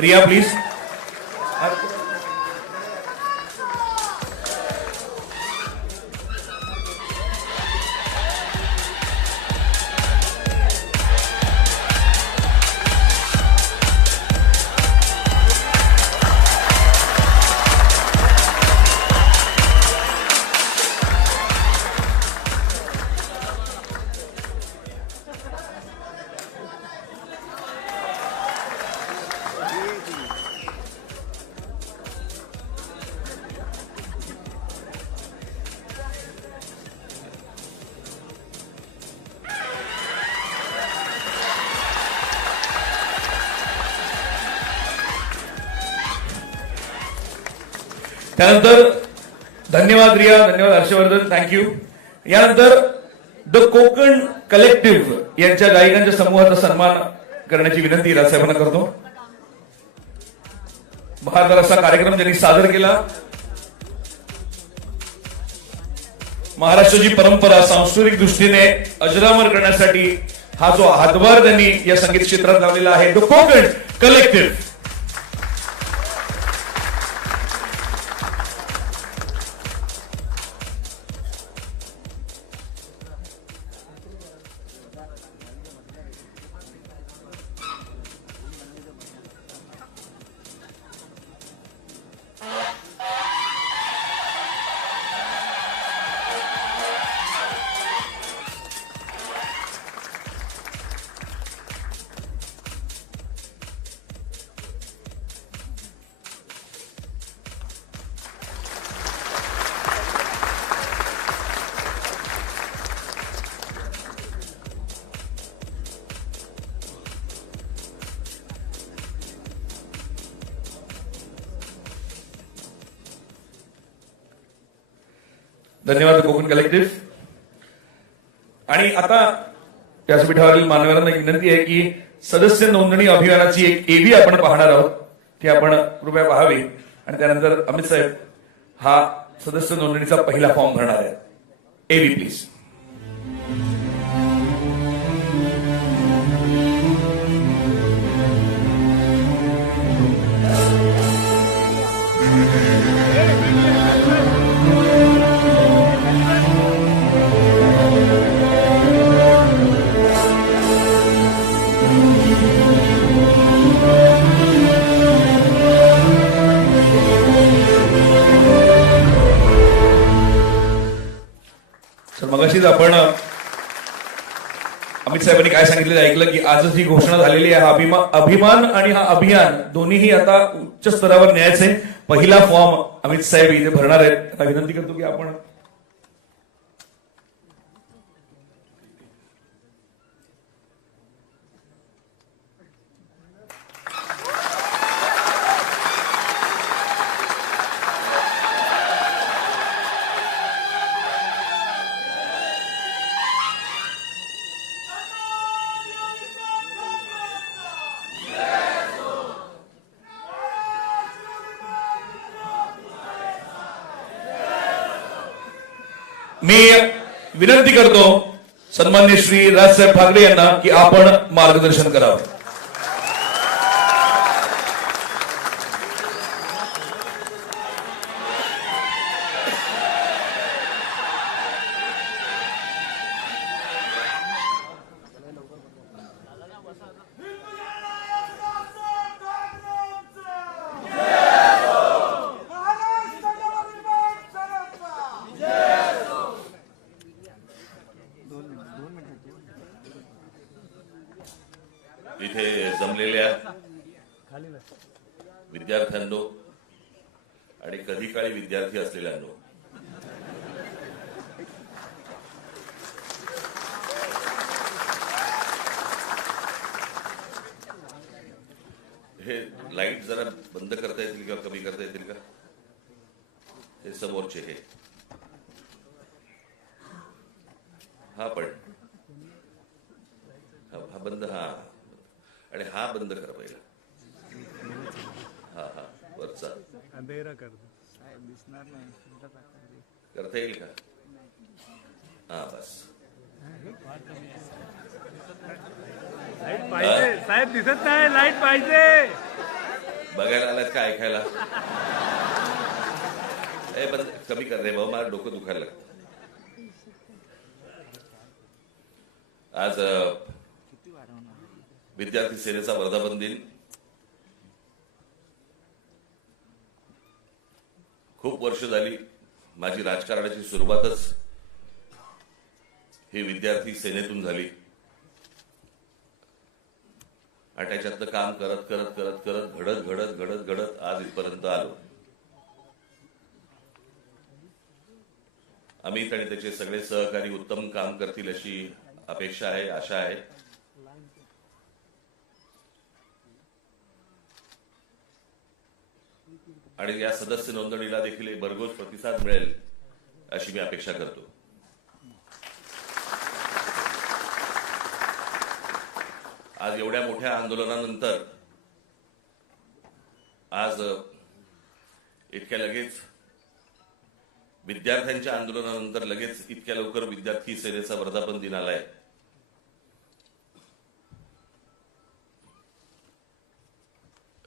Riya please. त्यानंतर धन्यवाद रिया, धन्यवाद हर्षवर्धन, थँक्यू. यानंतर द कोकण कलेक्टिव्ह यांच्या गायकांच्या समूहाचा सन्मान करण्याची विनंती राजसाहेबांना करतो. बहारदार असा कार्यक्रम ज्यांनी सादर केला. महाराष्ट्राची परंपरा सांस्कृतिक दृष्टीने अजरामर करण्यासाठी हा जो हातभार त्यांनी या संगीत क्षेत्रात लावलेला आहे, द कोकण कलेक्टिव्ह. धन्यवाद कोकण कलेक्टिव्ह. आणि आता व्यासपीठावरील मान्यवरांना एक विनंती आहे की सदस्य नोंदणी अभियानाची एक एव्ही आपण पाहणार आहोत, ती आपण कृपया पाहावी. आणि त्यानंतर अमित साहेब हा सदस्य नोंदणीचा पहिला फॉर्म भरणार आहे. एव्ही प्लीज. मगाशीच आपण अमित साहेबांनी काय सांगितलेलं ऐकलं की आजच ही घोषणा झालेली आहे. हा अभिमान आणि हा अभियान दोन्हीही आता उच्च स्तरावर न्यायचे. पहिला फॉर्म अमित साहेब इथे भरणार आहेत. आता विनंती करतो की आपण मी विनंती करतो सन्माननीय श्री राजसाहेब ठाकरे यांना की आपण मार्गदर्शन करावं. इथे जमलेल्या विद्यार्थ्यांनो आणि कधी काळी विद्यार्थी असलेल्यांनो, हे लाईट जरा बंद करता येतील का, कमी करता येतील का? हे समोरचे हे हा पण हा बंद, हा आणि हा बंद करा पहिला. हा हा वरचा करता येईल का? हा बस. साहेब दिसत नाही, लाईट पाहिजे. बघायला आलात का ऐकायला? पण कमी कर रे भाऊ, मला डोकं दुखायला लागतं. आज विद्यार्थी सेनेचा वर्धापन दिन. खूप वर्ष झाली माझी राजकारणाची सुरुवातच ही विद्यार्थी सेनेतून झाली आणि त्याच्यातलं काम करत करत करत करत घडत घडत घडत घडत आज इथपर्यंत आलो. अमित आणि त्याचे सगळे सहकारी उत्तम काम करतील अशी अपेक्षा आहे, आशा आहे. आणि या सदस्य नोंदणीला देखील एक भरघोस प्रतिसाद मिळेल अशी मी अपेक्षा करतो. आज एवढ्या मोठ्या आंदोलनानंतर आज इतक्या लगेच विद्यार्थ्यांच्या आंदोलनानंतर लगेच इतक्या लवकर विद्यार्थी सेनेचा वर्धापन दिन आलाय.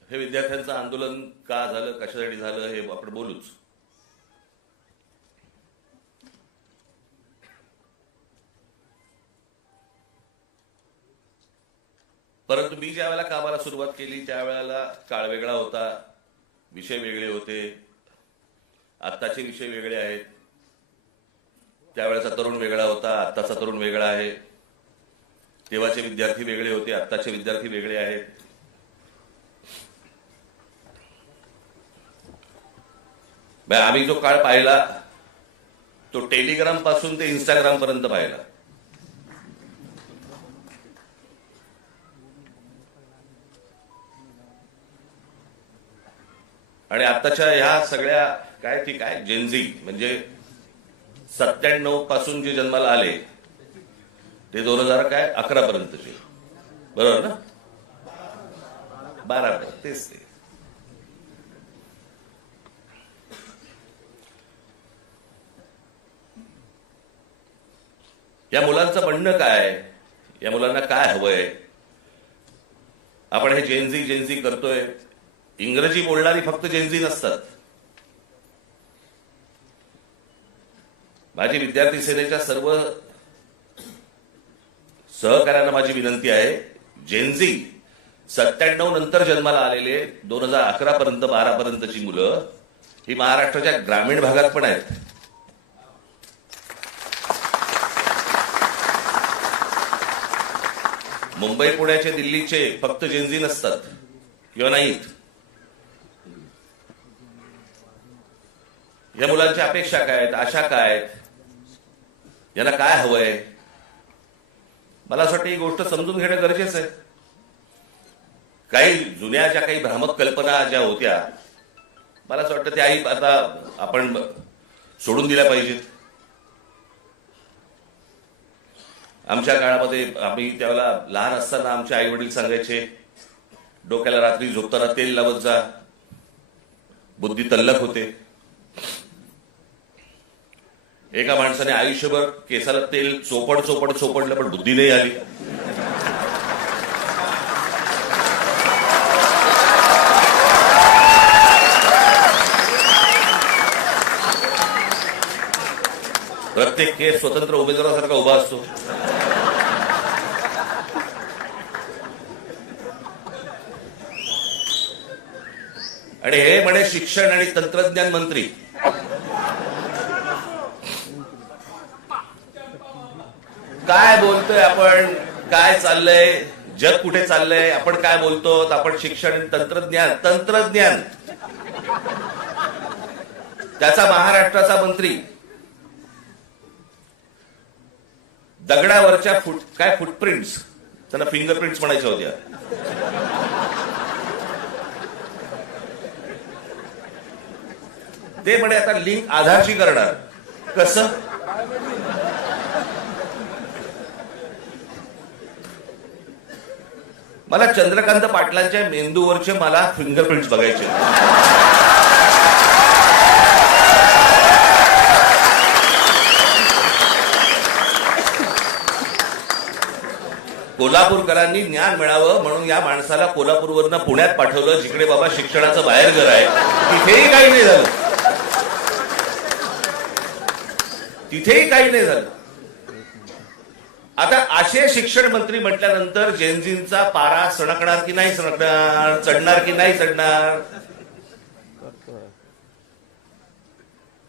हे विद्यार्थ्यांचं आंदोलन का झालं, कशासाठी झालं हे आपण बोलूच. परंतु मी ज्या वेळेला कामाला सुरुवात केली त्यावेळेला काळ वेगळा होता, विषय वेगळे होते. आत्ताचे विषय वेगळे आहेत. त्यावेळेचा तरुण वेगळा होता, आत्ताचा तरुण वेगळा आहे. तेव्हाचे विद्यार्थी वेगळे होते, आत्ताचे विद्यार्थी वेगळे आहेत. आम्ही जो काळ पाहिला तो टेलिग्राम पासून ते इंस्टाग्राम पर्यंत पाहिला. आणि आताच्या ह्या सगळ्या काय ठीक आहे जेनझी म्हणजे 97 पासून जे जन्माला आले ते 2011 पर्यंतचे, बरोबर ना? 12 तेच ते. या मुलांचं म्हणणं काय, या मुलांना काय हवंय? आपण हे जेनझी करतोय. इंग्रजी बोलणारी फक्त जेनझी नसतात. माझी विद्यार्थी सेनेच्या सर्व सहकार्यांना माझी विनंती आहे, जेनझी 97 नंतर जन्माला आलेले 2011 पर्यंत 12 पर्यंतची मुलं ही महाराष्ट्राच्या ग्रामीण भागात पण आहेत. मुंबई पुण्याचे दिल्लीचे फक्त जेनझी नसतात किंवा नाहीत. या मुलांच्या अपेक्षा काय आहेत, आशा काय आहेत, यांना काय हवंय? मला असं वाटतं ही गोष्ट समजून घेणं गरजेचं आहे. काही जुन्या ज्या काही भ्रामक कल्पना ज्या होत्या मला असं वाटतं त्याही आता आपण सोडून दिल्या पाहिजेत. आमच्या काळामध्ये आम्ही त्यावेळेला लहान असताना आमचे आई वडील सांगायचे, डोक्याला रात्री झोपताना तेल लावत जा, बुद्धी तल्लख होते. एका माणसाने आयुष्यभर केसाला तेल चोपडलं पण बुद्धी नाही आली. प्रत्येक केस स्वतंत्र उमेदवारासारखा उभा असतो. आणि हे म्हणे शिक्षण आणि तंत्रज्ञान मंत्री. काय बोलतोय आपण, काय चाललंय, जग कुठे चाललंय, आपण काय बोलतो? आपण शिक्षण आणि तंत्रज्ञान त्याचा महाराष्ट्राचा मंत्री दगडावरच्या काय फुटप्रिंट्स, त्यांना फिंगरप्रिंट्स म्हणायच्या होत्या, ते म्हणे आता लिंक आधारशी करणार. कसं? मला चंद्रकांत पाटलांच्या मेंदूवरचे मला फिंगरप्रिंट्स बघायचे. कोल्हापूरकरांनी ज्ञान मिळावं म्हणून या माणसाला कोल्हापूरवरनं पुण्यात पाठवलं, जिकडे बाबा शिक्षणाचं बाहेरघर आहे. तिथेही काही नाही झालं. तिथेही काही नाही झालं. आता असे शिक्षण मंत्री म्हटल्यानंतर जेनजींचा पारा सणकणार की नाही सणकणार, चढणार की नाही चढणार,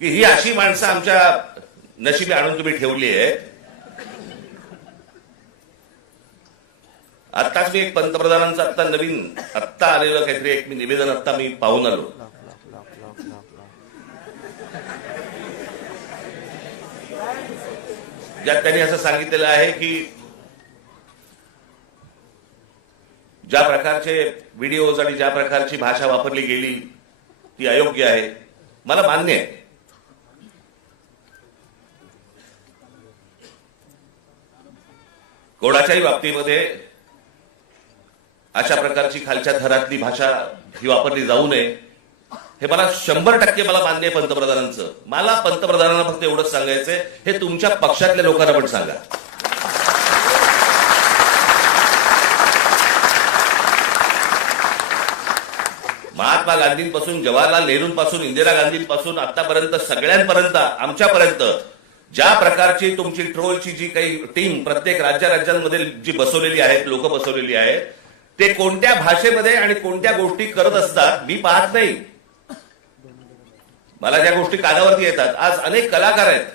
की ही अशी माणसं आमच्या नशिबी आणून तुम्ही ठेवली आहे. आत्ताच मी एक पंतप्रधानांचं आत्ता आलेलं काहीतरी एक निवेदन आत्ता मी पाहून आलो. ज्यात त्यांनी असं सांगितलेलं आहे की ज्या प्रकारचे व्हिडिओज आणि ज्या प्रकारची भाषा वापरली गेली ती अयोग्य आहे. मला मान्य आहे. कोणाच्याही बाबतीमध्ये अशा प्रकारची खालच्या थरातली भाषा ही वापरली जाऊ नये, हे मला 100% मला मान्य आहे पंतप्रधानांचं. मला पंतप्रधानांना फक्त एवढंच सांगायचंय, हे तुमच्या पक्षातल्या लोकांना पण सांगा. महात्मा गांधींपासून, जवाहरलाल नेहरूंपासून, इंदिरा गांधींपासून आतापर्यंत सगळ्यांपर्यंत आमच्यापर्यंत ज्या प्रकारची तुमची ट्रोलची जी काही टीम प्रत्येक राज्यांमध्ये जी बसवलेली आहेत, लोक बसवलेली आहेत, ते कोणत्या भाषेमध्ये आणि कोणत्या गोष्टी करत असतात मी पाहत नाही. मला ज्या गोष्टी कानावरती येतात, आज अनेक कलाकार आहेत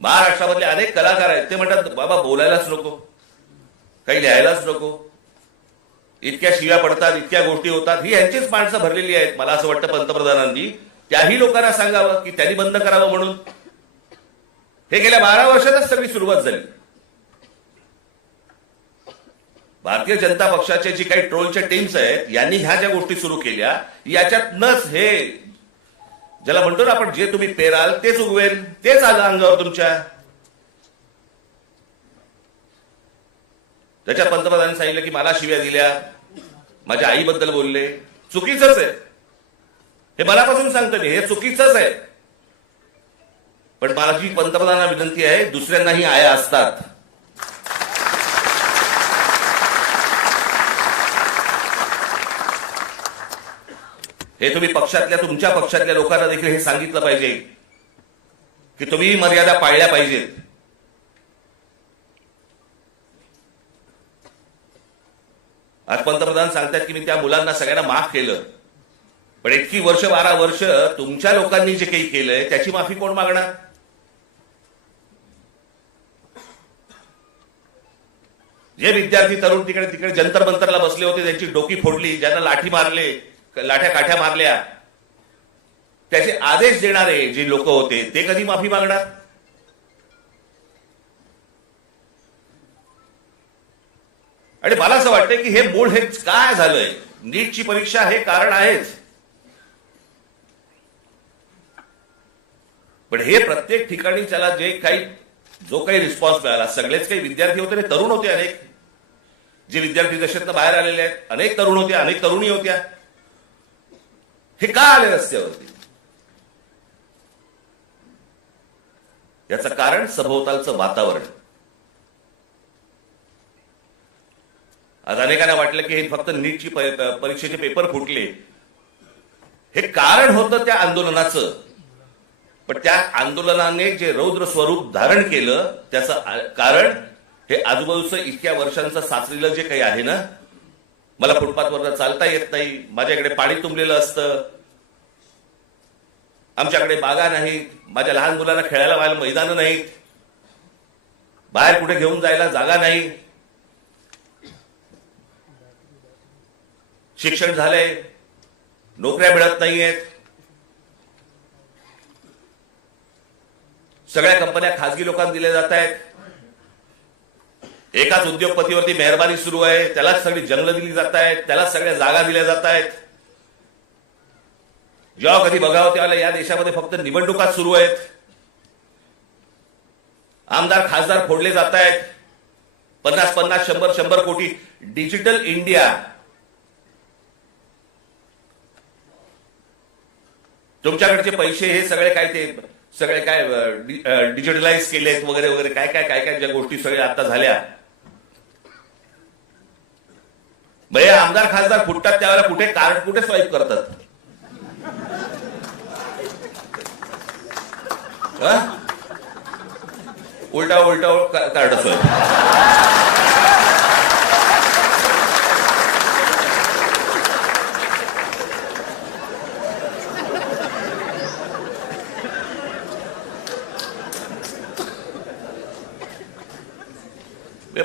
महाराष्ट्रामधले, अनेक कलाकार आहेत, ते म्हणतात बाबा बोलायलाच नको, काही लिहायलाच नको, इतक्या शिव्या पडतात, इतक्या गोष्टी होतात. ही यांचीच माणसं भरलेली आहेत. मला असं वाटतं पंतप्रधानांनी त्याही लोकांना सांगावं की त्यांनी बंद करावं म्हणून. हे गेल्या 12 वर्षातच सगळी सुरुवात झाली. भारतीय जनता पक्षाचे जी काही ट्रोलच्या टीम्स आहेत यांनी ह्या ज्या गोष्टी सुरू केल्या, याच्यातनच हे ज्याला म्हणतो ना आपण, जे तुम्ही पेराल तेच उगवेल, तेच आलं अंगावर तुमच्या. त्याच्या पंतप्रधानांनी सांगितलं की मला शिव्या दिल्या, माझ्या आईबद्दल बोलले. चुकीचंच आहे, हे मनापासून सांगतो मी, हे चुकीचंच आहे. पण माझी पंतप्रधानांना विनंती आहे, दुसऱ्यांनाही आया असतात. हे तुम्ही पक्षातल्या, तुमच्या पक्षातल्या लोकांना देखील हे सांगितलं पाहिजे की तुम्ही मर्यादा पाळल्या पाहिजेत. आज पंतप्रधान सांगतात की मी त्या मुलांना सगळ्यांना माफ केलं, पण इतकी वर्ष, 12 वर्ष तुमच्या लोकांनी जे काही केलंय त्याची माफी कोण मागणार? जे विद्यार्थी तरुण तिकडे जंतर मंतरला बसले होते, त्यांची डोकी फोडली, ज्यांना लाठी मारले, लाठ्या काठ्या मारल्या, त्याचे आदेश देणारे जे लोक होते ते कधी माफी मागणार? आणि मला असं वाटतं की हे मूळ हे काय झालंय, नीटची परीक्षा हे कारण आहेच, पण हे प्रत्येक ठिकाणी त्याला जो काही रिस्पॉन्स मिळाला, सगळेच काही विद्यार्थी होते, तरुण होते, अनेक जे विद्यार्थी दशेतनं बाहेर आलेले आहेत, अनेक तरुण होते, अनेक तरुणी होत्या. हे का आले रस्त्यावरती? याचं कारण सभोवतालचं वातावरण. आज अनेकांना वाटलं की हे फक्त नीटची परीक्षेचे पेपर फुटले, हे कारण होतं त्या आंदोलनाचं. पण त्या आंदोलनाने जे रौद्र स्वरूप धारण केलं त्याचं कारण हे आजूबाजूचं इतक्या वर्षांचं साचलेलं जे काही आहे ना, मला फुटपाथवर चालता येत नाही, माझ्याकडे पाणी तुंबलेलं असतं, आमच्याकडे बागा नाहीत, माझ्या लहान मुलांना खेळायला व्हायला मैदानं नाहीत, बाहेर कुठे घेऊन जायला जागा नाही, शिक्षण झालंय, नोकऱ्या मिळत नाहीयेत, सगळ्या कंपन्या खासगी लोकांना दिल्या जात आहेत, एकाच उद्योगपतीवरती मेहरबानी सुरू आहे, त्यालाच सगळी जंगलं दिली जात आहेत, त्यालाच सगळ्या जागा दिल्या जात आहेत. जेव्हा कधी बघावं तेव्हा या देशामध्ये फक्त निवडणुका सुरू आहेत, आमदार खासदार फोडले जात आहेत, 50-50, 100-100 कोटी. डिजिटल इंडिया, तुमच्याकडचे पैसे हे सगळे काय ते सगळे काय डिजिटलाइज केलेत वगैरे वगैरे काय काय काय काय ज्या गोष्टी सगळ्या आता झाल्या. म्हणजे आमदार खासदार फुटतात त्यावेळेला कुठे कार्ड कुठे स्वाईप करतात. उलटा उलटा कार्ड स्वाईप.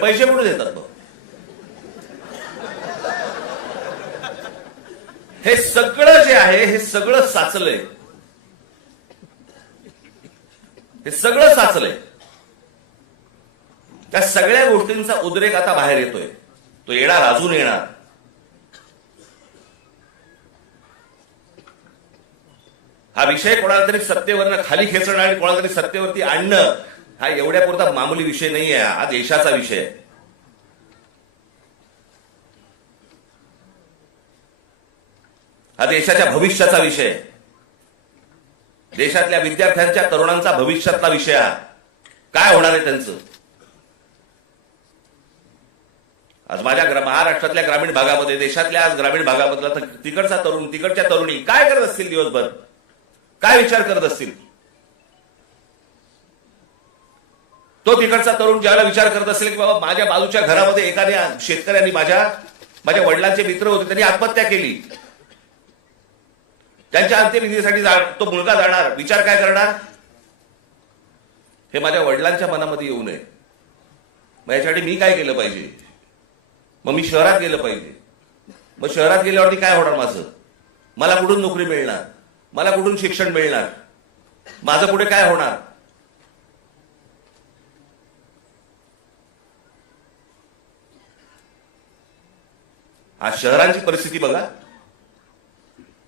पैसे कुठे देतात मग. हे सगळं जे आहे हे सगळं साचलंय. हे सगळं साचलंय. त्या सगळ्या गोष्टींचा उद्रेक आता बाहेर येतोय. तो येणार, अजून येणार. हा विषय कोणाला तरी सत्तेवरनं खाली खेचणं आणि कोणाला तरी सत्तेवरती आणणं हा एवढ्या पुरता मामूली विषय नाही आहे. हा देशाचा विषय आहे. हा देशाच्या भविष्याचा विषय आहे. देशातल्या विद्यार्थ्यांच्या तरुणांचा भविष्यातला विषय हा. काय होणार आहे त्यांचं. आज माझ्या महाराष्ट्रातल्या ग्रामीण भागामध्ये, देशातल्या आज ग्रामीण भागामधला तिकडचा तरुण, तिकडच्या तरुणी काय करत असतील दिवसभर, काय विचार करत असतील. तो तिकडचा तरुण ज्याला विचार करत असेल की बाबा माझ्या बाजूच्या घरामध्ये एखाद्या शेतकऱ्यांनी माझ्या वडिलांचे मित्र होते, त्यांनी आत्महत्या केली. त्यांच्या अंत्यविधीसाठी तो मुलगा जाणार, विचार काय करणार. हे माझ्या वडिलांच्या मनामध्ये येऊ नये. मग याच्यासाठी मी काय केलं पाहिजे. मग मी शहरात गेलं पाहिजे. मग शहरात गेल्यावरती काय होणार माझं. मला कुठून नोकरी मिळणार, मला कुठून शिक्षण मिळणार, माझं पुढे काय होणार. आज शहरांची परिस्थिती बघा.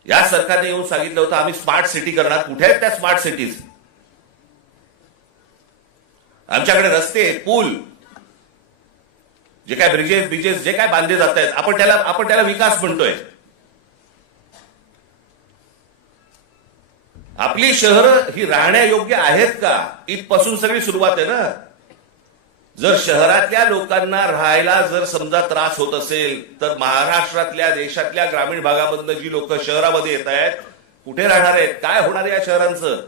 या सरकारने येऊन सांगितलं होतं आम्ही स्मार्ट सिटी करणार. कुठे आहेत त्या स्मार्ट सिटीज. आमच्याकडे रस्ते, पूल, जे काय ब्रिजेस जे काय बांधले जात आहेत, आपण त्याला विकास म्हणतोय. आपली शहरं ही राहण्यायोग्य आहेत का, इथपासून सगळी सुरुवात आहे ना. जर शहरातल्या लोकांना राहायला जर समजा त्रास होत असेल तर महाराष्ट्रातल्या, देशातल्या ग्रामीण भागामधून जी लोक शहरामध्ये येत आहेत कुठे राहणार आहेत, काय होणार आहे या शहरांचं.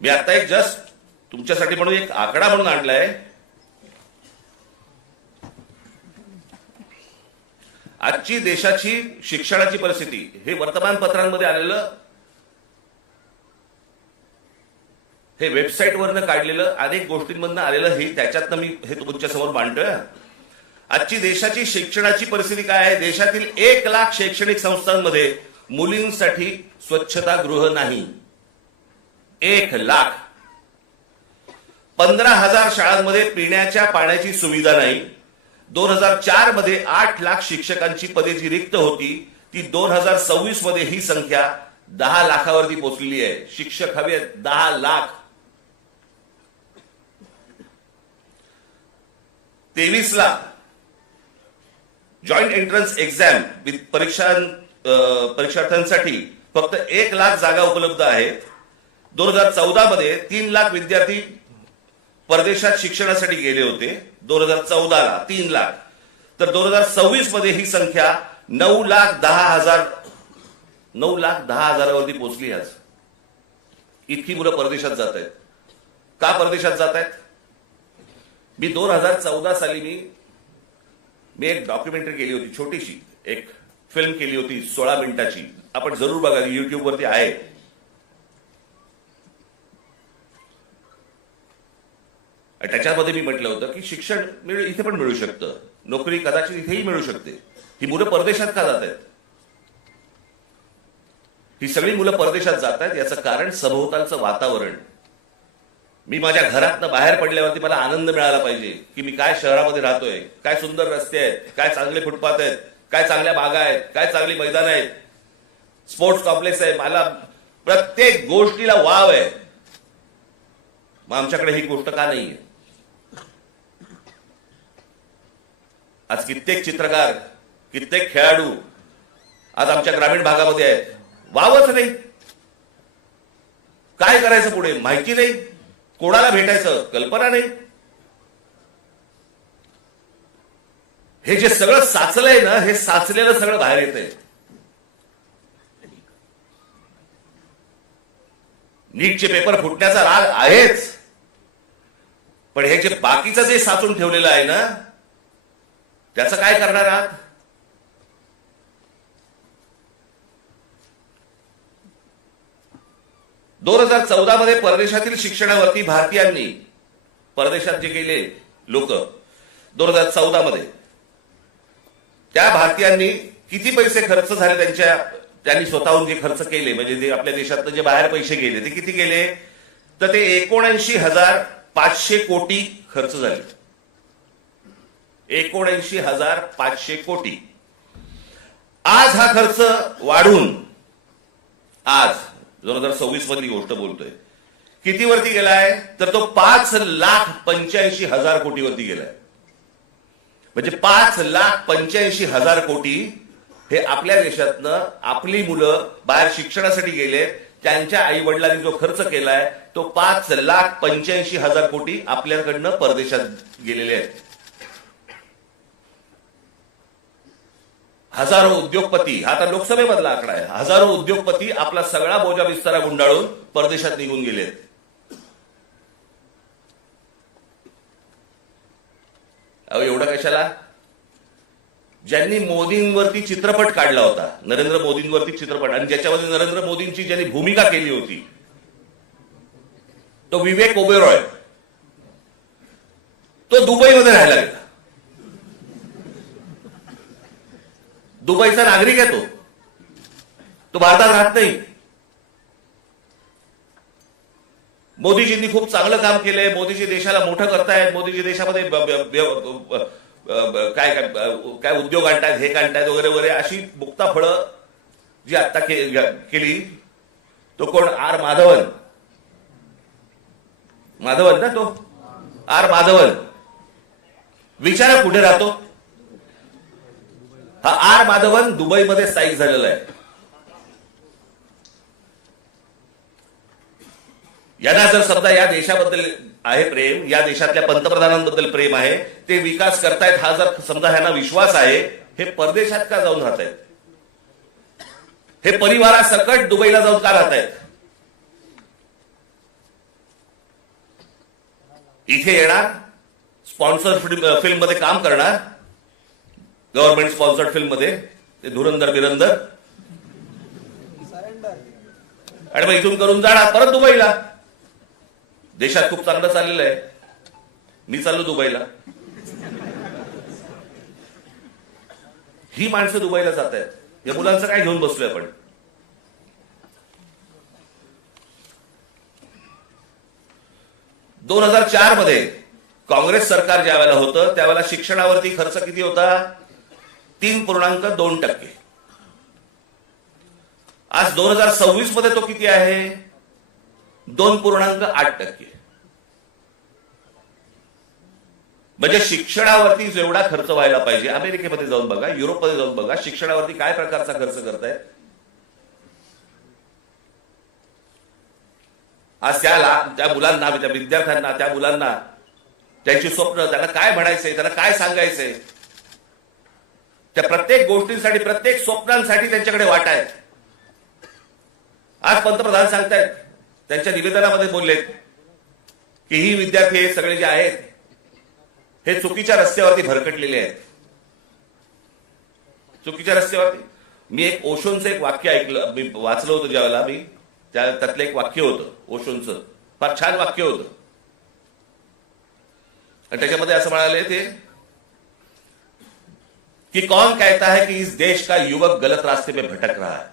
मी आता एक जस्ट तुमच्यासाठी म्हणून एक आकडा म्हणून आणलाय. आजची देशाची शिक्षणाची परिस्थिती हे वर्तमानपत्रांमध्ये आलेलं, हे वेबसाईटवरनं काढलेलं, अनेक गोष्टींमधनं आलेलं, हे त्याच्यातनं मी हे तुमच्या समोर मांडतोय. आजची देशाची शिक्षणाची परिस्थिती काय आहे. देशातील 1,00,000 शैक्षणिक संस्थांमध्ये मुलींसाठी स्वच्छतागृह नाही. 1,00,000. 15,000 शाळांमध्ये पिण्याच्या पाण्याची सुविधा नाही. 2004 मध्ये 8,00,000 शिक्षकांची पदे जी रिक्त होती ती 2026 मध्ये ही संख्या 10 लाखावरती पोहोचलेली आहे. शिक्षक हवे आहेत 10 लाख. 23 ला जॉईंट एंट्रन्स एक्झाम परीक्षार्थ्यांसाठी फक्त 1,00,000 जागा उपलब्ध आहेत. 2014 मध्ये 3,00,000 विद्यार्थी परदेशात शिक्षणासाठी गेले होते. 2014 ला 3,00,000. तर 2026 मध्ये ही संख्या 9,10,000वरती पोहोचली. आज इतकी मुलं परदेशात जात आहेत. का परदेशात जात आहेत. मी 2014 साली मी एक डॉक्युमेंटरी केली होती, छोटीशी एक फिल्म केली होती 16 मिनिटाची. आपण जरूर बघा, युट्यूबवरती आहे. त्याच्यामध्ये मी म्हटलं होतं की शिक्षण इथे पण मिळू शकतं, नोकरी कदाचित इथेही मिळू शकते. ही मुलं परदेशात का जात आहेत. ही सगळी मुलं परदेशात जात आहेत याचं कारण सभोवतालचं वातावरण. मी माझ्या घरातनं बाहेर पडल्यावरती मला आनंद मिळाला पाहिजे की मी काय शहरामध्ये राहतोय, काय सुंदर रस्ते आहेत, काय चांगले फुटपाथ आहेत, काय चांगल्या बागा आहेत, काय चांगली मैदान आहेत, स्पोर्ट्स कॉम्प्लेक्स आहे. मला प्रत्येक गोष्टीला वाव आहे. मग आमच्याकडे ही गोष्ट का नाहीये. आज कित्येक चित्रकार, कित्येक खेळाडू आज आमच्या ग्रामीण भागामध्ये आहेत, वावच नाही. काय करायचं पुढे माहिती नाही, कोणाला भेटायचं कल्पना नाही. हे जे सगळं साचलंय ना, हे साचलेलं सगळं बाहेर येतंय. नीटचे पेपर फुटण्याचा राग आहेच, पण हे जे बाकीचं जे साचून ठेवलेलं आहे ना, त्याचं काय करणार आहात? दोन 2014 मध्ये परदेशातील शिक्षणावरती भारतीयांनी, परदेशात जे गेले लोक 2014 मध्ये, त्या भारतीयांनी किती पैसे खर्च झाले त्यांनी स्वतःहून जे खर्च केले, म्हणजे जे आपल्या देशात जे बाहेर पैसे गेले ते किती गेले, तर ते 79,500 कोटी खर्च झाले. 79,500 कोटी. आज हा खर्च वाढून, आज 2026 मधली गोष्ट बोलतोय, किती वरती गेलाय, तर तो 5,85,000 कोटीवरती गेलाय. म्हणजे 5,85,000 कोटी हे आपल्या देशातनं आपली मुलं बाहेर शिक्षणासाठी गेले, त्यांच्या आई वडिलांनी जो खर्च केलाय तो 5,85,000 कोटी आपल्याकडनं परदेशात गेलेले आहेत. हजारो उद्योगपती, हा आता लोकसभेमधला आकडा आहे, हजारो उद्योगपती आपला सगळा बोजा बिस्तारा गुंडाळून परदेशात निघून गेलेत. अहो एवढं कशाला? ज्यांनी मोदींवरती चित्रपट काढला होता, नरेंद्र मोदींवरती चित्रपट, आणि ज्याच्यामध्ये नरेंद्र मोदींची ज्यांनी भूमिका केली होती तो विवेक ओबेरॉय, तो दुबईमध्ये राहायला गेला. दुबईचा नागरिक आहे तो भारतात राहत नाही. मोदीजींनी खूप चांगलं काम केलंय, मोदीजी देशाला मोठं करतायत, मोदीजी देशामध्ये काय काय उद्योग आणतायत, हे आणतायत वगैरे वगैरे, अशी मुक्ता फळं जी आता केली. तो कोण? आर माधवन ना, तो आर माधवन. विचारा कुठे राहतो हा आर माधवन? दुबईमध्ये स्थायिक झालेला आहे. यांना जर समजा या देशाबद्दल आहे प्रेम, या देशातल्या पंतप्रधानांबद्दल प्रेम आहे, ते विकास करतायत, हा जर समजा ह्यांना विश्वास आहे, हे परदेशात का जाऊन राहत आहेत? हे परिवारासकट दुबईला जाऊन का राहत आहेत? इथे येणार, स्पॉन्सर फिल्म मध्ये काम करणार, गव्हर्नमेंट स्पॉन्सर्ड फिल्म मध्ये, ते धुरंधर बिरंदर, आणि मग इथून करून जाणार परत दुबईला. देशात खूप चांगलं चाललेलं आहे, मी चाललो दुबईला. ही माणसं दुबईला जात आहेत. या मुलांचं काय घेऊन बसलोय आपण? दोन 2004 मध्ये काँग्रेस सरकार ज्या वेळेला होतं त्यावेळेला शिक्षणावरती खर्च किती होता? 3.2%. आज 2026 मध्ये तो किती आहे? 2.8%. म्हणजे शिक्षणावरती जेवढा खर्च व्हायला पाहिजे, अमेरिकेमध्ये जाऊन बघा, युरोपमध्ये जाऊन बघा, शिक्षणावरती काय प्रकारचा खर्च करतायत. आज त्या मुलांना, त्या विद्यार्थ्यांना, त्या मुलांना त्यांची स्वप्न, त्यांना काय म्हणायचंय, त्यांना काय सांगायचंय, त्या प्रत्येक गोष्टींसाठी, प्रत्येक स्वप्नांसाठी त्यांच्याकडे वाटा आहेत. आज पंतप्रधान सांगतायत, त्यांच्या निवेदनामध्ये बोललेत की ही विद्यार्थी हे सगळे जे आहेत हे चुकीच्या रस्त्यावरती भरकटलेले आहेत. चुकीच्या रस्त्यावरती. मी एक ओशोंचं एक वाक्य ऐकलं, मी वाचलं होतं ज्यावेळेला, मी त्यातलं एक वाक्य होतं ओशोंचं, फार छान वाक्य होतं. आणि त्याच्यामध्ये असं म्हणाले ते कि कौन कहता है कि इस देश का युवक गलत रास्ते पे भटक रहा है?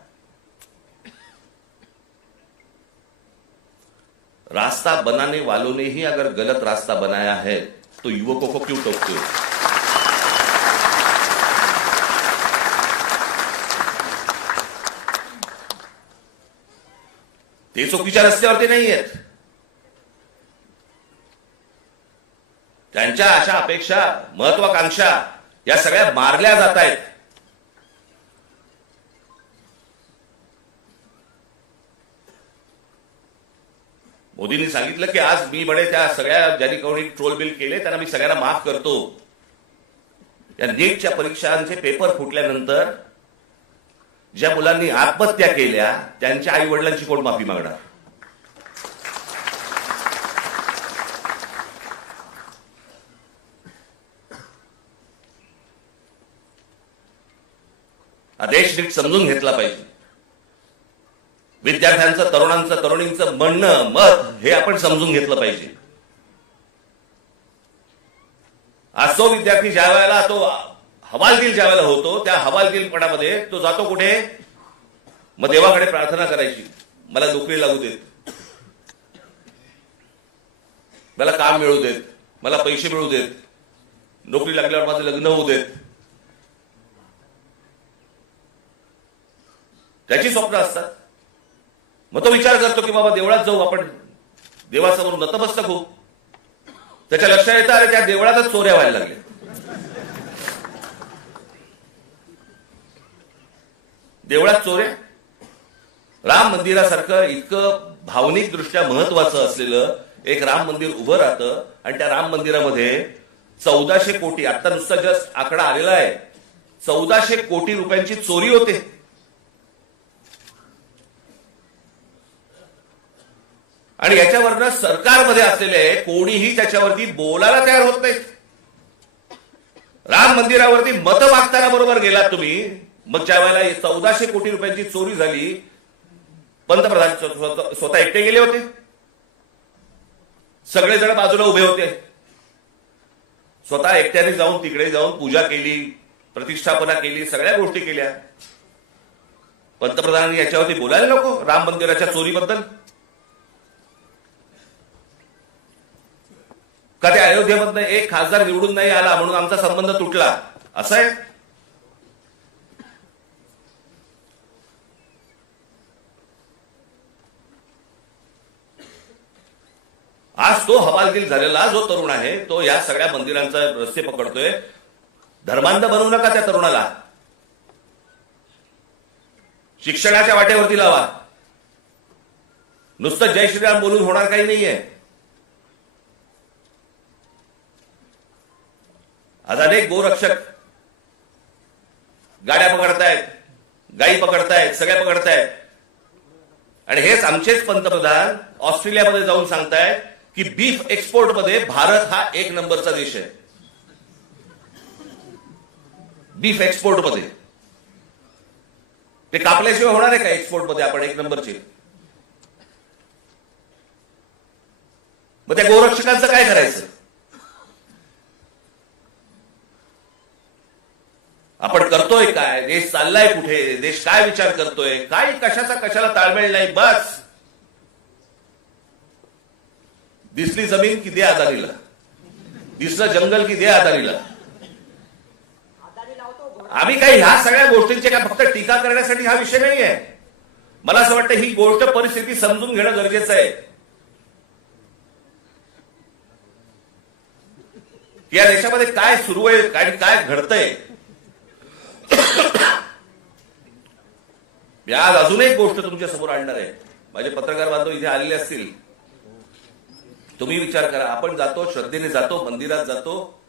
रास्ता बनाने वालों ने ही अगर गलत रास्ता बनाया है तो युवकों को क्यों टोकते हो? ते चुकीच्या रस्त्यावरती नाही आहेत. त्यांच्या आशा, अपेक्षा, महत्वाकांक्षा या सगळ्या मारल्या जात आहेत. मोदींनी सांगितलं की आज मी म्हणे त्या सगळ्या ज्यांनी कोणी ट्रोल बिल केले त्यांना मी सगळ्यांना माफ करतो. या नीटच्या परीक्षांचे पेपर फुटल्यानंतर ज्या मुलांनी आत्महत्या केल्या त्यांच्या आई वडिलांची कोण माफी मागणार? हा देश नीट समजून घेतला पाहिजे. विद्यार्थ्यांचं, तरुणांचं, तरुणींचं म्हणणं, मत हे आपण समजून घेतलं पाहिजे. आज तो विद्यार्थी ज्या वेळेला तो हवालदिल ज्या वेळेला होतो त्या हवालदिलपणामध्ये तो जातो कुठे? मग देवाकडे प्रार्थना करायची, मला नोकरी लागू देत, मला काम मिळू देत, मला पैसे मिळू देत, नोकरी लागल्यावर माझं लग्न होऊ देत. त्याची स्वप्न असतात. मग तो विचार करतो की बाबा देवळात जाऊ, आपण देवासमोर नतमस्तक होऊ. त्याच्या लक्षात येतं अरे त्या देवळातच चोऱ्या व्हायला लागल्या. देवळात चोऱ्या. राम मंदिरासारखं इतकं भावनिक दृष्ट्या महत्वाचं असलेलं एक राम मंदिर उभं राहतं आणि त्या राम मंदिरामध्ये 1400 कोटी, आता नुसता जस्ट आकडा आलेला आहे, 1400 कोटी रुपयांची चोरी होते. आणि याच्यावरनं सरकारमध्ये असलेले कोणीही त्याच्यावरती बोलायला तयार होत नाही. राम मंदिरावरती मतं मागताना बरोबर गेलात तुम्ही. मग ज्या वेळेला 1400 कोटी रुपयांची चोरी झाली, पंतप्रधान स्वतः एकटे गेले होते, सगळेजण बाजूला उभे होते. स्वतः एकट्याने जाऊन तिकडे जाऊन पूजा केली, प्रतिष्ठापना केली, सगळ्या गोष्टी केल्या. पंतप्रधानांनी याच्यावरती बोलायला नको राम मंदिराच्या चोरीबद्दल? का त्या अयोध्येमधनं एक खासदार निवडून नाही आला म्हणून आमचा संबंध तुटला असं आहे? आज तो हवालदिल झालेला जो तरुण आहे तो या सगळ्या मंदिरांचा रस्ते पकडतोय. धर्मांध बनवू नका त्या तरुणाला. शिक्षणाच्या वाटेवरती लावा. नुसतं जय श्रीराम बोलून होणार काही नाहीये. आज अनेक गोरक्षक गाड्या पकडतायत, गायी पकडतायत, सगळ्या पकडतायत. आणि हेच आमचेच पंतप्रधान ऑस्ट्रेलियामध्ये जाऊन सांगतायत की बीफ एक्सपोर्टमध्ये भारत हा 1 नंबरचा देश आहे. बीफ एक्सपोर्टमध्ये ते कापल्याशिवाय होणार आहे का एक्सपोर्टमध्ये आपण 1 नंबरचे? मग त्या गोरक्षकांचं काय करायचं? आपण करतोय काय? देश चाललाय कुठे? देश काय विचार करतोय? काय कशाचा कशाला ताळमेळ नाही. बस दिसली जमीन की दे अदानीला, दिसलं जंगल की दे अदानीला. आम्ही काही ह्या सगळ्या गोष्टींची काय फक्त टीका करण्यासाठी हा विषय नाही आहे. मला असं वाटतं ही गोष्ट परिस्थिती समजून घेणं गरजेचं आहे की या देशामध्ये काय सुरू आहे, काय घडतंय. मी आज अजून एक गोष्ट तुमच्या समोर आणणार आहे. माझे पत्रकार बांधव इथे आलेले असतील. तुम्ही विचार करा, आपण जातो, श्रद्धेने जातो, मंदिरात जातो,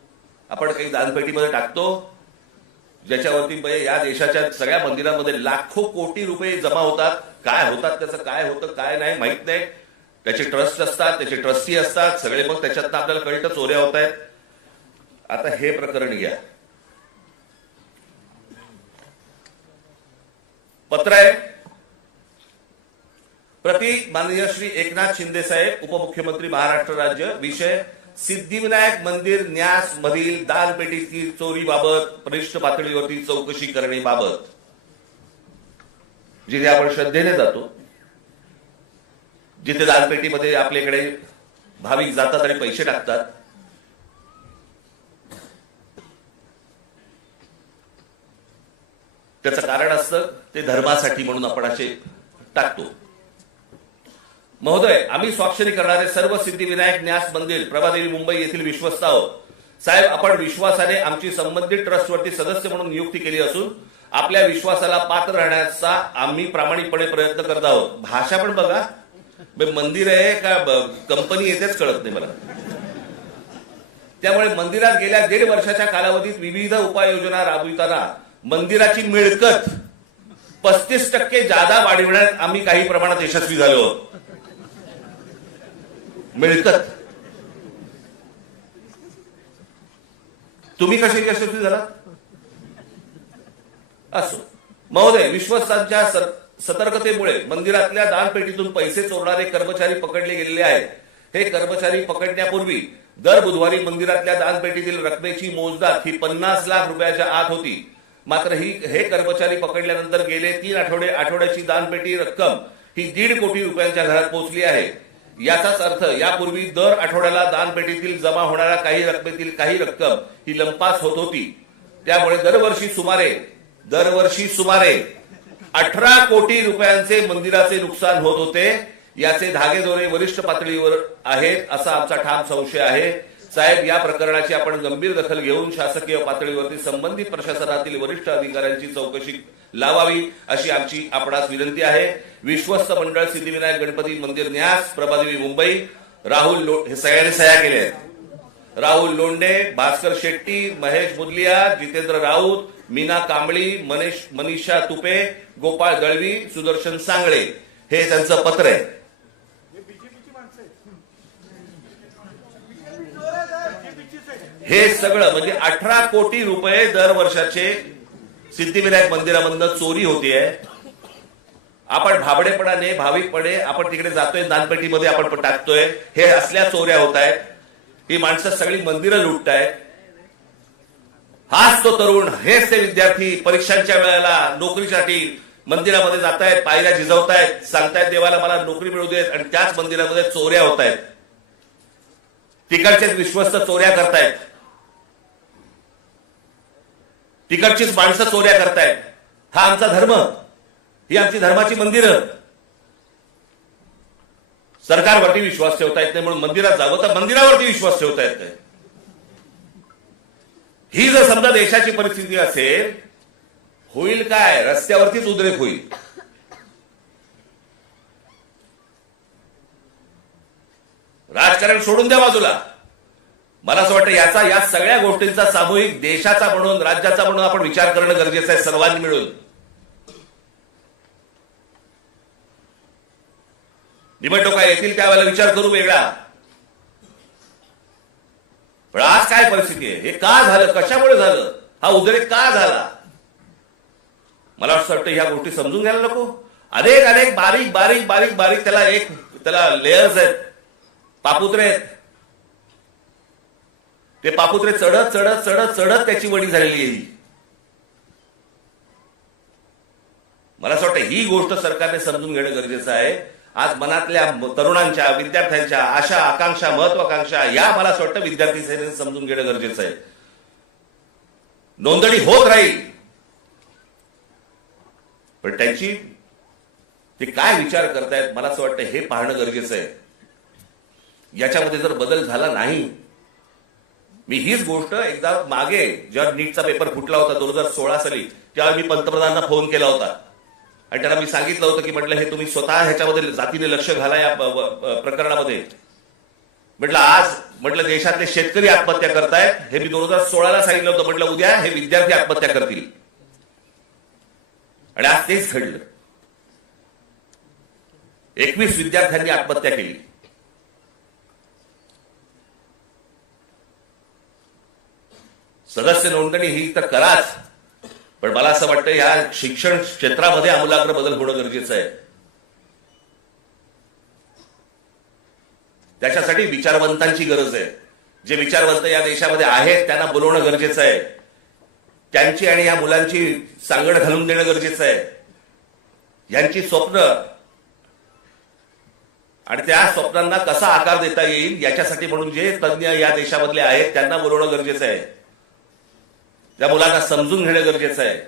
आपण काही दानपेटीमध्ये टाकतो, ज्याच्यावरती या देशाच्या सगळ्या मंदिरांमध्ये लाखो कोटी रुपये जमा होतात. काय होतात त्याचं, काय होतं काय नाही माहित नाही. त्याचे ट्रस्ट असतात, त्याचे ट्रस्टी असतात, सगळे मग त्याच्यातनं आपल्याला कळतं चोऱ्या होत आहेत. आता हे प्रकरण घ्या. पत्र आहे प्रति माननीय श्री एकनाथ शिंदे साहेब, उपमुख्यमंत्री महाराष्ट्र राज्य. विषय सिद्धिविनायक मंदिर न्यास मधील दानपेटीची चोरीबाबत वरिष्ठ पातळीवरती चौकशी करण्याबाबत. जिथे आपण श्रद्धेने जातो, जिथे दानपेटीमध्ये आपल्याकडे भाविक जातात आणि पैसे टाकतात, त्याचं कारण असतं ते धर्मासाठी म्हणून आपण असे टाकतो. महोदय, आम्ही स्वाक्षरी करणारे सर्व सिद्धिविनायक न्यास मंदिर प्रभादेवी मुंबई येथील विश्वस्त आहोत. साहेब, आपण विश्वासाने आमची संबंधित ट्रस्टवरती सदस्य म्हणून नियुक्ती केली असून आपल्या विश्वासाला पात्र राहण्याचा आम्ही प्रामाणिकपणे प्रयत्न करत आहोत. भाषा पण बघा. मंदिर आहे का कंपनी येतेच कळत नाही मला. त्यामुळे मंदिरात गेल्या 1.5 वर्षाच्या कालावधीत विविध उपाययोजना राबविताना मंदिराची मिळकत 35% जादा वाढविण्यात आम्ही काही प्रमाणात यशस्वी झालो आहोत. मिळकत तुम्ही कसे यशस्वी झाला असो. महोदय, विश्वस्तांच्या सतर्कतेमुळे मंदिरातल्या दानपेटीतून पैसे चोरणारे कर्मचारी पकडले गेलेले आहेत. हे कर्मचारी पकडण्यापूर्वी दर बुधवारी मंदिरातल्या दानपेटीतील रकमेची मोजदाद ही 50 लाख रुपयाच्या आत होती. मात्र हे कर्मचारी पकडल्यानंतर गेले 3 आठवड्याची दानपेटी रक्कम ही 1.5 कोटी रुपयांच्या घरात पोहोचली आहे. याचाच अर्थ यापूर्वी दर आठवड्याला दानपेटीतील जमा होणाऱ्या काही रकमेतील काही रक्कम ही लंपास होत होती. त्यामुळे दरवर्षी सुमारे 18 कोटी रुपयांचे मंदिराचे नुकसान होत होते. याचे धागेदोरे वरिष्ठ पातळीवर आहेत असा आमचा ठाम संशय आहे. साहेब, या प्रकरणाची आपण गंभीर दखल घेऊन शासकीय पातळीवरती संबंधित प्रशासनातील वरिष्ठ अधिकाऱ्यांची चौकशी लावावी अशी आमची आपणास विनंती आहे. विश्वस्त मंडळ सिद्धिविनायक गणपती मंदिर न्यास, प्रभादेवी मुंबई. हे सगळ्यांनी सह्या केल्या आहेत. राहुल लोंढे, भास्कर शेट्टी, महेश मुदलिया, जितेंद्र राऊत, मीना कांबळी, मनीषा तुपे, गोपाळ दळवी, सुदर्शन सांगळे हे त्यांचं पत्र आहे. हे सगळं म्हणजे 18 कोटी रुपये दर वर्षाचे सिद्धिविनायक मंदिरामधनं चोरी होतीये. आपण भाबडेपणाने भाविकपणे आपण तिकडे जातोय, दानपेटीमध्ये आपण टाकतोय. हे असल्या चोऱ्या होत आहेत. ही माणसं सगळी मंदिरं लुटतायत. हाच तो तरुण, हेच ते विद्यार्थी परीक्षांच्या वेळेला नोकरीसाठी मंदिरामध्ये जात आहेत, पायऱ्या झिजवतायत, सांगतायत देवाला मला नोकरी मिळू देत, आणि त्याच मंदिरामध्ये चोऱ्या होत आहेत. तिकडचेच विश्वस्त चोऱ्या करतायत. तिकडचीच माणसं चोऱ्या करतायत. हा आमचा धर्म, ही आमची धर्माची मंदिरं. सरकारवरती विश्वास ठेवता येत नाही म्हणून मंदिरात जावं तर मंदिरावरती विश्वास ठेवता येत नाही. ही जर समजा देशाची परिस्थिती असेल, होईल काय? रस्त्यावरतीच उद्रेक होईल. राजकारण सोडून द्या बाजूला. मला असं वाटतं या सगळ्या गोष्टींचा सामूहिक देशाचा म्हणून, राज्याचा म्हणून आपण विचार करणं गरजेचं आहे सर्वांनी मिळून. निवडणुका येतील त्यावेळेला विचार करू वेगळा. पण आज काय परिस्थिती आहे? हे का झालं? कशामुळे झालं? हा उद्रेक का झाला? मला असं वाटतं ह्या गोष्टी समजून घ्यायला नको. अनेक बारीक त्याला लेयर्स आहेत, पापुत्रे आहेत. ते पापुत्रे चढत त्याची वडी झालेली आहे. मला असं वाटतं ही गोष्ट सरकारने समजून घेणं गरजेचं आहे. आज मनातल्या तरुणांच्या, विद्यार्थ्यांच्या आशा, आकांक्षा, महत्वाकांक्षा या मला असं वाटतं विद्यार्थी सेनेने समजून घेणं गरजेचं आहे. नोंदणी होत राहील, पण त्यांची ते काय विचार करतायत मला असं वाटतं हे पाहणं गरजेचं आहे. याच्यामध्ये जर बदल झाला नाही, मी हीच गोष्ट एकदा मागे जेव्हा नीटचा पेपर फुटला होता 2016 साली, तेव्हा मी पंतप्रधानांना फोन केला होता आणि त्यांना मी सांगितलं होतं की म्हटलं हे तुम्ही स्वतः ह्याच्यामध्ये जातीने लक्ष घाला या प्रकरणामध्ये. म्हटलं देशातले शेतकरी आत्महत्या करतायत. हे मी 2016ला सांगितलं होतं. म्हटलं उद्या हे विद्यार्थी आत्महत्या करतील, आणि आज तेच घडलं. 21 विद्यार्थ्यांनी आत्महत्या केली. सदस्य नोंदणी ही तर कराच, पण मला असं वाटतं या शिक्षण क्षेत्रामध्ये आमूलाग्र बदल होणं गरजेचं आहे. त्याच्यासाठी विचारवंतांची गरज आहे. जे विचारवंत या देशामध्ये आहेत त्यांना बोलवणं गरजेचं आहे. त्यांची आणि या मुलांची सांगड घालून देणं गरजेचं आहे. यांची स्वप्न आणि त्या स्वप्नांना कसा आकार देता येईल याच्यासाठी म्हणून जे तज्ञ या देशामधले आहेत त्यांना बोलवणं गरजेचं आहे. त्या मुलांना समजून घेणं गरजेचं आहे.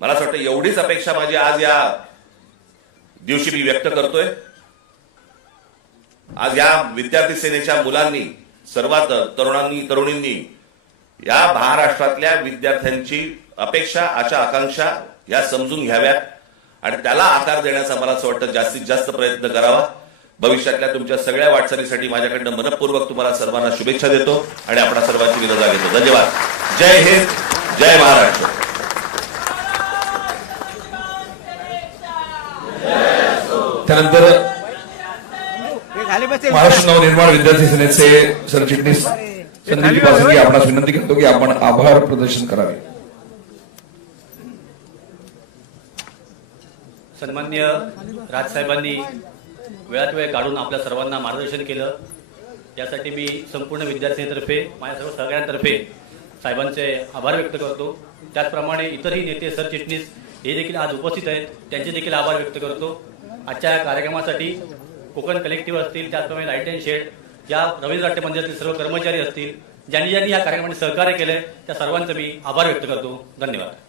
मला असं वाटतं एवढीच अपेक्षा माझी आज या दिवशी मी व्यक्त करतोय. आज या विद्यार्थी सेनेच्या मुलांनी, सर्वात तरुणींनी या महाराष्ट्रातल्या विद्यार्थ्यांची अपेक्षा, आशा, आकांक्षा या समजून घ्याव्यात आणि त्याला आकार देण्याचा मला असं वाटतं जास्तीत जास्त प्रयत्न करावा. भविष्यातल्या तुमच्या सगळ्या वाटचालीसाठी माझ्याकडनं मनपूर्वक तुम्हाला सर्वांना शुभेच्छा देतो आणि आपणा सर्वांची विनोदा घेतो. धन्यवाद. जय हिंद, जय महाराष्ट्र. त्यानंतर महाराष्ट्र नवनिर्माण विद्यार्थी सेनेचे सरचिटणीस संदीप पासरी आपणास विनंती करतो की आपण आभार प्रदर्शन करावे. सन्माननीय राजसाहेबांनी वेळात वेळ काढून आपल्या सर्वांना मार्गदर्शन केलं, यासाठी मी संपूर्ण विद्यार्थ्यांतर्फे माझ्या सर्व सहकाऱ्यांतर्फे साहेबांचे आभार व्यक्त करतो. त्याचप्रमाणे इतरही नेते सरचिटणीस हे देखील आज उपस्थित आहेत, त्यांचे देखील आभार व्यक्त करतो. आजच्या या कार्यक्रमासाठी कोकण कलेक्टिव्ह असतील, त्याचप्रमाणे लाईट अँड शेड या रवींद्र नाट्य मंदिरातील सर्व कर्मचारी असतील, ज्यांनी या कार्यक्रमाने सहकार्य केले त्या सर्वांचे मी आभार व्यक्त करतो. धन्यवाद.